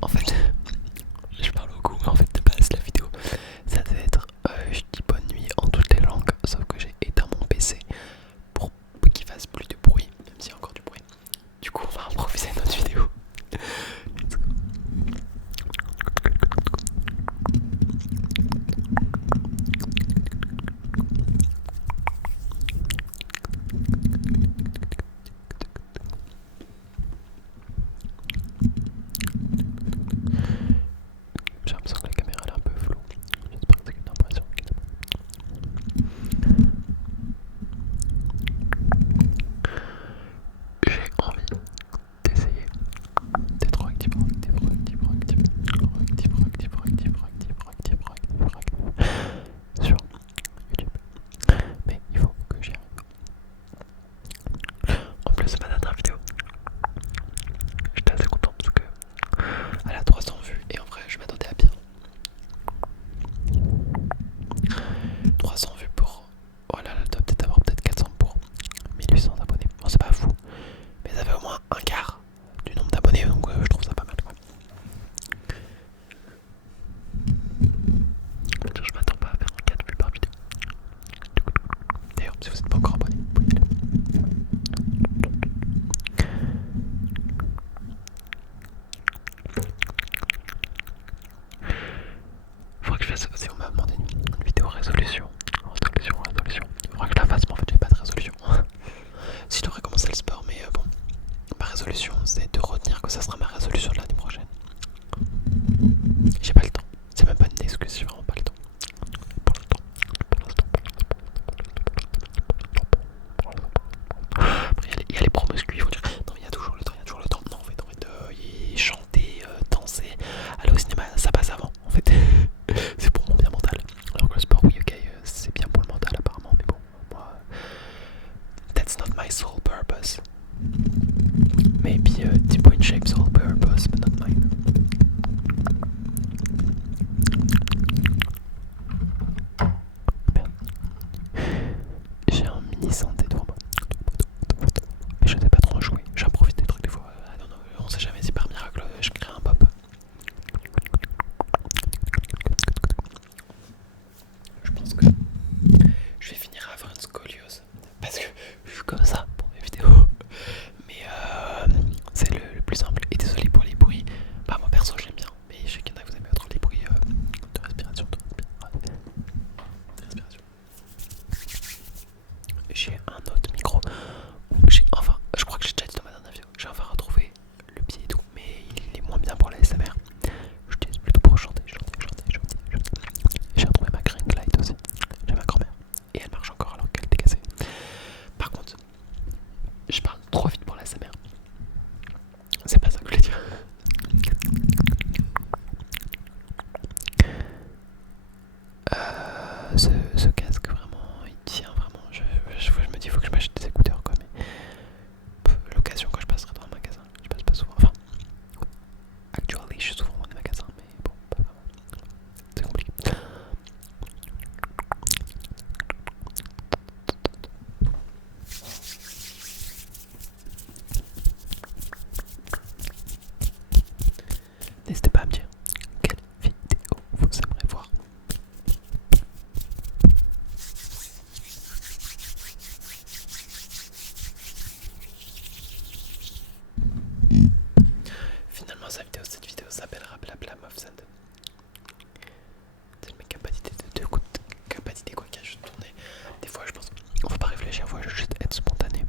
En fait, je parle au goût, mais en fait, de base, la vidéo, ça devait être je dis bonne nuit en toutes les langues, sauf que j'ai éteint mon PC pour qu'il fasse plus de bruit, même s'il y a encore du bruit. Du coup, on va improviser notre vidéo. J'ai l'impression que la caméra elle est un peu floue. J'espère que c'est une impression. J'ai envie d'essayer d'être proactif sur YouTube. Mais il faut que j'y arrive. En plus, ma dernière vidéo, j'étais assez content parce que elle a 300 vues et en vrai, je m'attendais à bien. 300 vues pour. Voilà, elle doit peut-être avoir peut-être 400 pour 1800 abonnés. Bon, c'est pas fou, mais ça fait au moins un quart du nombre d'abonnés, donc je trouve ça pas mal. Quoi. Je m'attends pas à faire 4 vues par vidéo. D'ailleurs, si vous n'êtes pas encore abonné, vous pouvez y aller. Faudrait que je fasse aussi, on m'a demandé une vidéo résolution. Faudrait que je la fasse, mais en fait j'ai pas de résolution. Si je devrais commencer le sport, mais bon, ma résolution c'est de retenir que ça sera ma résolution de l'année prochaine. J'ai pas le temps, c'est même pas une excuse, j'ai vraiment pas le temps. Après il y a les promos qui vont dire non il y a toujours le temps, non en fait chanter, danser, aller au cinéma ça passe avant en fait. C'est pour mon bien mental. Alors que le sport oui ok c'est bien pour le mental apparemment mais bon moi that's not my sole purpose. Maybe deep in shape sole purpose but not mine. Merde. J'ai un mini synthé devant moi. Mais je sais pas trop en jouer. J'improvise des trucs des fois. On sait jamais si par miracle je crée un pop. Je pense que je vais finir à avoir une scoliose. Parce que je suis comme ça pour mes vidéos. Mais c'est le plus simple. Et désolé pour les bruits. Bah moi perso j'aime bien. Mais je sais qu'il y en a que vous aimez trop les bruits de respiration. J'ai un autre micro. Enfin, je crois que j'ai déjà dit dans ma dernière vidéo. J'ai enfin retrouvé le pied et tout. Mais il est moins bien pour la SMR. Je l'utilise plutôt pour chanter. J'ai retrouvé ma ring light aussi. J'ai ma grand-mère. Et elle marche encore alors qu'elle était cassée. Par contre, je parle trop vite pour la SMR. C'est pas ça que je voulais dire. Ce casque vraiment, il tient vraiment. Je me dis, il faut que je m'achète des écouteurs quoi. Mais l'occasion quand je passerai dans un magasin, je passe pas souvent. Enfin, actuellement, je suis souvent dans des magasins, mais bon, pas vraiment. C'est compliqué. N'hésitez pas à me dire quelle vidéo vous aimeriez voir. Finalement, cette vidéo s'appellera Blabla Muff Sand. C'est mes capacités capacité quoi qu'il y a juste tourner. Des fois, je pense, on va pas réfléchir, faut juste être spontané.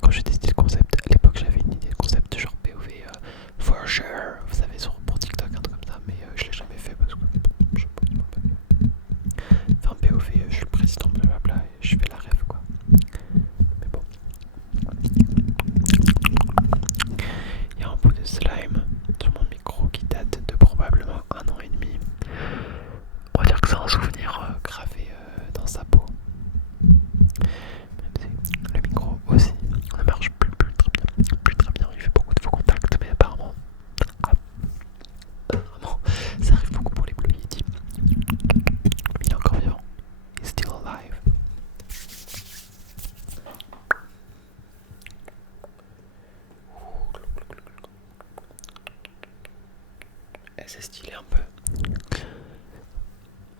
Quand j'ai testé le concept, à l'époque j'avais une idée de concept genre POV for sure, vous savez, pour TikTok, un truc comme ça, mais je l'ai jamais fait parce que je sais pas. Enfin, POV, je suis le président, blablabla, et je fais la rêve quoi. Mais bon. Il y a un bout de slime sur mon micro qui date de probablement 1 an et demi. On va dire que c'est un c'est stylé un peu.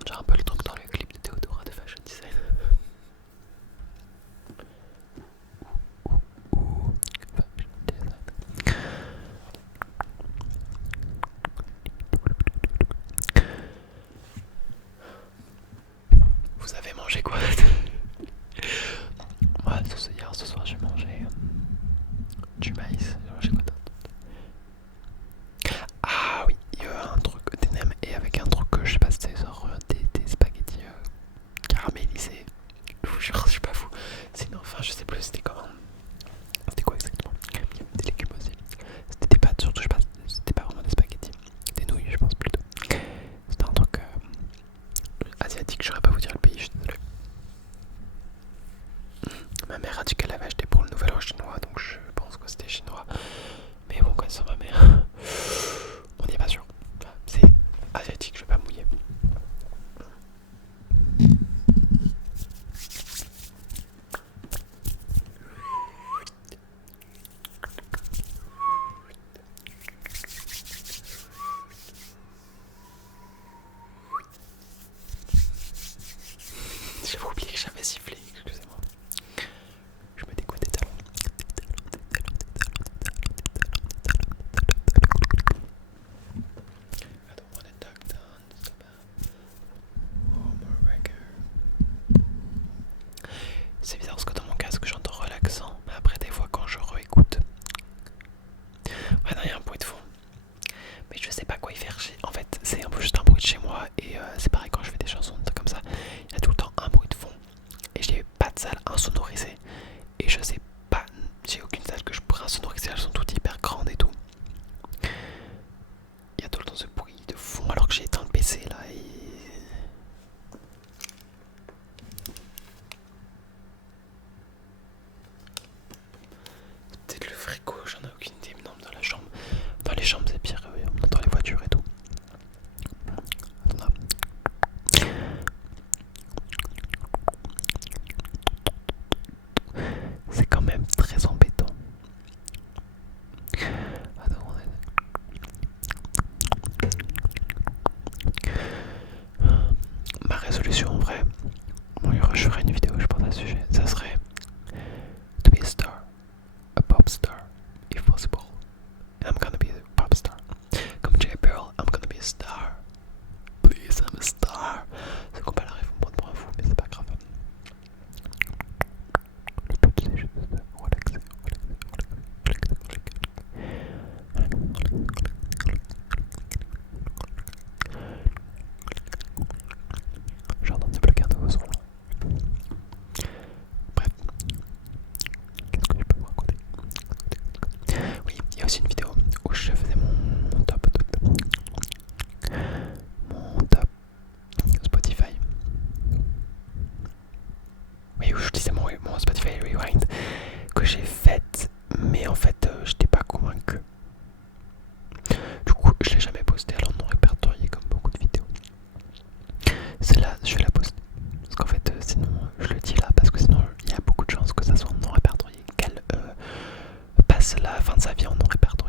J'ai un peu le truc dans le clip de Théodora de Fashion Design. Vous avez mangé quoi? Moi, hier ce soir, j'ai mangé du maïs. J'ai mangé quoi d'autre? Ah oui, il y a un truc des nems et avec un truc que je sais pas si c'est genre des spaghettis caramélisés. Je vous jure, je suis pas fou. Sinon, enfin, je sais plus c'était comment. C'était quoi exactement? Il y avait des légumes aussi. C'était des pâtes surtout, je sais pas, c'était pas vraiment des spaghettis. Des nouilles, je pense plutôt. C'était un truc asiatique, je saurais pas vous dire le pays, je suis désolé. Ma mère a dit qu'elle avait acheté pour le nouvel an chinois, donc je pense que c'était chinois. Mais bon, connaissant ma mère, on n'est pas sûr. C'est asiatique, je vais pas mouiller. J'avais oublié que j'avais sifflé, excusez-moi. Je me dégoûte des talons. I don't wanna duck down so bad. Oh my reggae. C'est bizarre parce que dans mon casque j'entends relaxant, mais après des fois quand je réécoute, ouais non, il y a un bruit de fond. Mais je sais pas quoi y faire. En fait, c'est un peu juste un bruit de chez moi et c'est pareil quand je fais des chansons comme ça. Il y a tout le temps un bruit de fond et j'ai pas de salle insonorisée et je sais pas, j'ai aucune salle que je pourrais insonoriser. Elles sont toutes hyper grandes et tout. Il y a tout le temps ce bruit de fond alors que j'ai éteint le PC là et... Peut-être le frigo, j'en ai aucune idée, mais non, dans la chambre. Dans les chambres c'est pire, on entend les voitures et tout. Attends. C'est quand même très embêtant. Attends, ma résolution en vrai, bon, je ferai une vidéo je pense à ce sujet, ça serait to be a star, a pop star, if possible. And I'm gonna be a pop star. Comme J. Pearl, I'm gonna be a star. Please, I'm a star. C'est qu'on pas la rêve, on me prend pour un fou, mais c'est pas grave. Le but c'est juste de relaxer. J'entends débloquer un nouveau son là. Bref, qu'est-ce que je peux vous raconter? Oui, il y a aussi une vidéo où je faisais mon top Spotify. Oui, où je disais mon Spotify Rewind que j'ai fait, mais en fait j'étais pas convaincu. Du coup, je l'ai jamais posté alors non répertorié comme beaucoup de vidéos. Celle-là, je vais la poster. Parce qu'en fait, sinon, je le dis là, parce que sinon, il y a beaucoup de chances que ça soit non répertorié. Qu'elle passe la fin de sa vie en non répertorié.